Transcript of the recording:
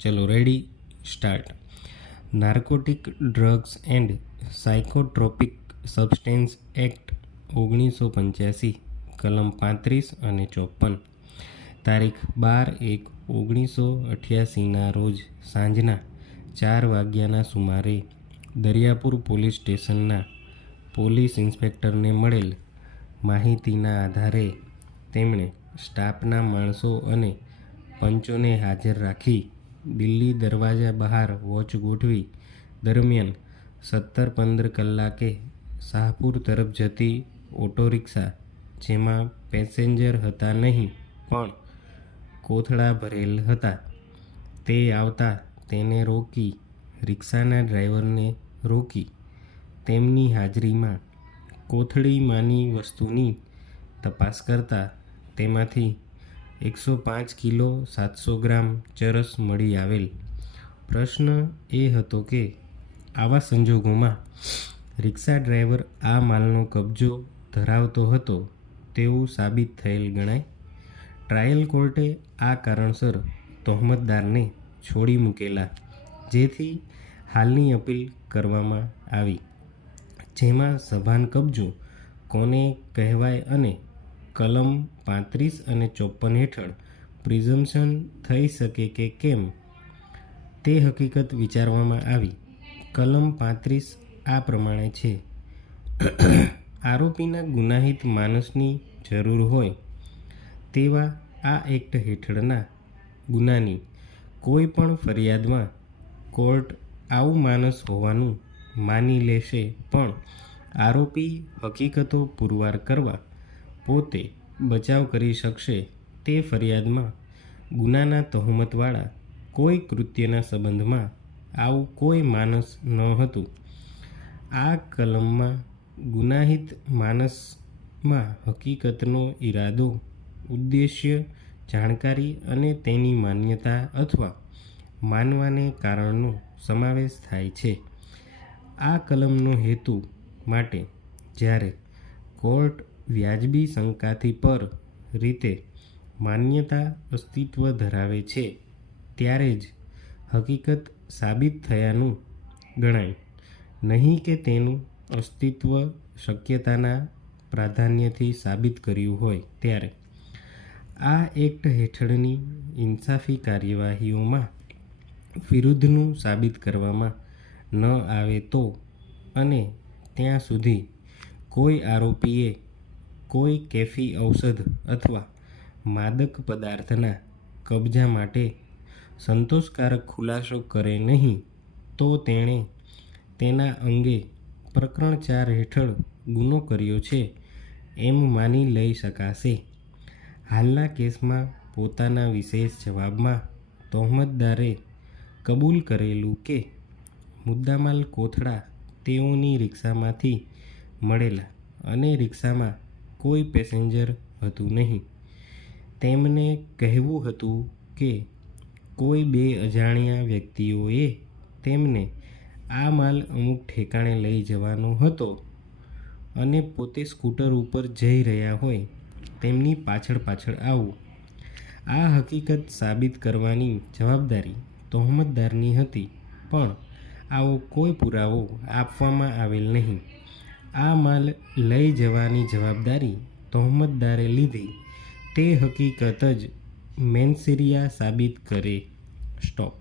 ચલો ready start. Narcotic drugs and psychotropic substance act 1985 કલમ 35 અને 54 તારીખ 12/1/1988ના રોજ સાંજના 4 વાગ્યાના સુમારે દરિયાપુર પોલીસ સ્ટેશનના પોલીસ ઇન્સ્પેક્ટરને મળેલ માહિતીના આધારે તેમણે સ્ટાફના માણસો અને પંચોને હાજર રાખી દિલ્હી દરવાજા બહાર વોચ ગોઠવી દરમિયાન 17:15 કલાકે શાહપુર તરફ જતી ઓટો રિક્ષા, જેમાં પેસેન્જર હતા નહીં પણ કોથળા ભરેલ હતા, તે આવતા તેને રોકી રિક્ષાના ડ્રાઈવરને રોકી તેમની હાજરીમાં કોથળીમાંની વસ્તુની તપાસ કરતા તેમાંથી 105 કિલો 700 ગ્રામ ચરસ મળી આવેલ. પ્રશ્ન એ હતો કે આવા સંજોગોમાં રિક્ષા ડ્રાઈવર આ માલનો કબજો ધરાવતો હતો તેવું સાબિત થયેલ ગણાય. ટ્રાયલ કોર્ટે આ કારણસર તહોમતદારને છોડી મૂકેલા, જેથી હાલની અપીલ કરવામાં આવી, જેમાં સભાન કબજો કોને કહેવાય અને કલમ 35 અને 54 હેઠળ પ્રિઝમ્પશન થઈ શકે કે કેમ તે હકીકત વિચારવામાં આવી. કલમ 35 આ પ્રમાણે છે: આરોપીના ગુનાહિત માનસની જરૂર હોય તેવા આ એક્ટ હેઠળના ગુનાની કોઈ પણ ફરિયાદમાં કોર્ટ આવું માનસ હોવાનું માની લેશે, પણ આરોપી હકીકતો પુરવાર કરવા પોતે બચાવ કરી શકશે તે ફરિયાદમાં ગુનાના તહોમતવાળા કોઈ કૃત્યના સંબંધમાં આવું કોઈ માનસ ન હતું. આ કલમમાં ગુનાહિત માનસમાં હકીકતનો ઈરાદો, ઉદ્દેશ્ય, જાણકારી અને તેની માન્યતા અથવા માનવાને કારણનો સમાવેશ થાય છે. આ કલમનો હેતુ માટે જ્યારે કોર્ટ વ્યાજબી શંકાથી પર રીતે માન્યતા અસ્તિત્વ ધરાવે છે ત્યારે જ હકીકત સાબિત થયાનું ગણાય, નહીં કે તેનું અસ્તિત્વ શક્યતાના પ્રાધાન્યથી સાબિત કર્યું હોય ત્યારે. આ એક્ટ હેઠળની ઇન્સાફી કાર્યવાહીઓમાં વિરુદ્ધનું સાબિત કરવામાં ન આવે તો અને ત્યાં સુધી કોઈ આરોપીએ કોઈ કેફી ઔષધ અથવા માદક પદાર્થના કબજા માટે સંતોષકારક ખુલાસો કરે નહીં તો તેણે તેના અંગે પ્રકરણ 4 હેઠળ ગુનો કર્યો છે એમ માની લઈ શકાશે. હાલના કેસમાં પોતાના વિશેષ જવાબમાં તહોમતદારે કબૂલ કરેલું કે મુદ્દામાલ કોથળા તેઓની રિક્ષામાંથી મળેલા અને રિક્ષામાં કોઈ પેસેન્જર હતું નહીં. તેમને કહેવું હતું કે કોઈ 2 અજાણ્યા વ્યક્તિઓએ તેમને આ માલ અમુક ઠેકાણે લઈ જવાનો હતો અને પોતે સ્કૂટર ઉપર જઈ રહ્યા હોય તેમની પાછળ આવું. આ હકીકત સાબિત કરવાની જવાબદારી તહોમતદારની હતી, પણ આવો કોઈ પુરાવો આપવામાં આવેલ નહીં. આ માલ લઈ જવાની જવાબદારી તહોમતદારે લીધી તે હકીકત જ મેન્સેરિયા સાબિત કરે. સ્ટોપ.